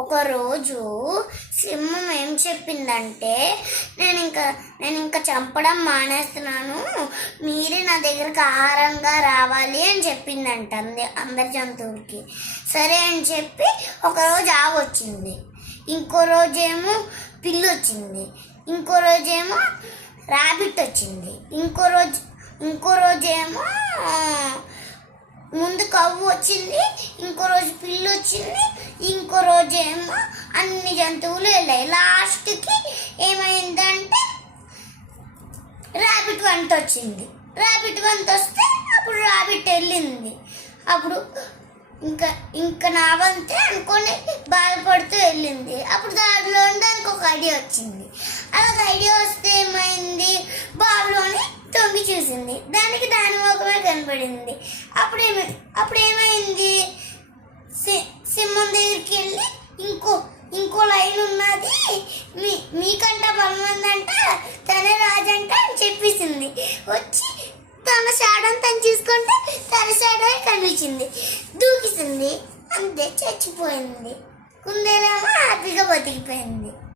ఒకరోజు సింహం ఏం చెప్పిందంటే, నేను ఇంకా చంపడం మానేస్తున్నాను, మీరే నా దగ్గరకు ఆహారంగా రావాలి అని చెప్పిందంట అందరి జంతువులకి. సరే అని చెప్పి ఒకరోజు ఆవు వచ్చింది, ఇంకో రోజేమో పిల్లి వచ్చింది, ఇంకో రోజేమో ర్యాబిట్ వచ్చింది, ఇంకో రోజేమో ముందు కవ్వు వచ్చింది, ఇంకో రోజు పిల్లి వచ్చింది, ఇంకో రోజేమో అన్ని జంతువులు వెళ్ళాయి. లాస్ట్కి ఏమైందంటే ర్యాబిట్ వంట వచ్చింది. ర్యాబిట్ వంట వస్తే అప్పుడు ర్యాబిట్ వెళ్ళింది. అప్పుడు ఇంకా నా వంతే అనుకొని బాధపడుతూ వెళ్ళింది. అప్పుడు దానిలో దానికి ఒక ఐడియా వచ్చింది. అలా ఐడియా వస్తే ఏమైంది, బావిలోని తొంగి చూసింది. దానికి దాని ముఖమే కనపడింది. అప్పుడు ఏమైంది, సింహం దగ్గరికి వెళ్ళి ఇంకో లైన్ ఉన్నది, మీకంట బలమందంట, తనే రాజంట అని చెప్పేసింది. వచ్చి తన షాడని తను చూసుకుంటే తన షాడే కనిపించింది. దూకిసింది, అంతే చచ్చిపోయింది. కుందేలేమో హ్యాపీగా బతికిపోయింది.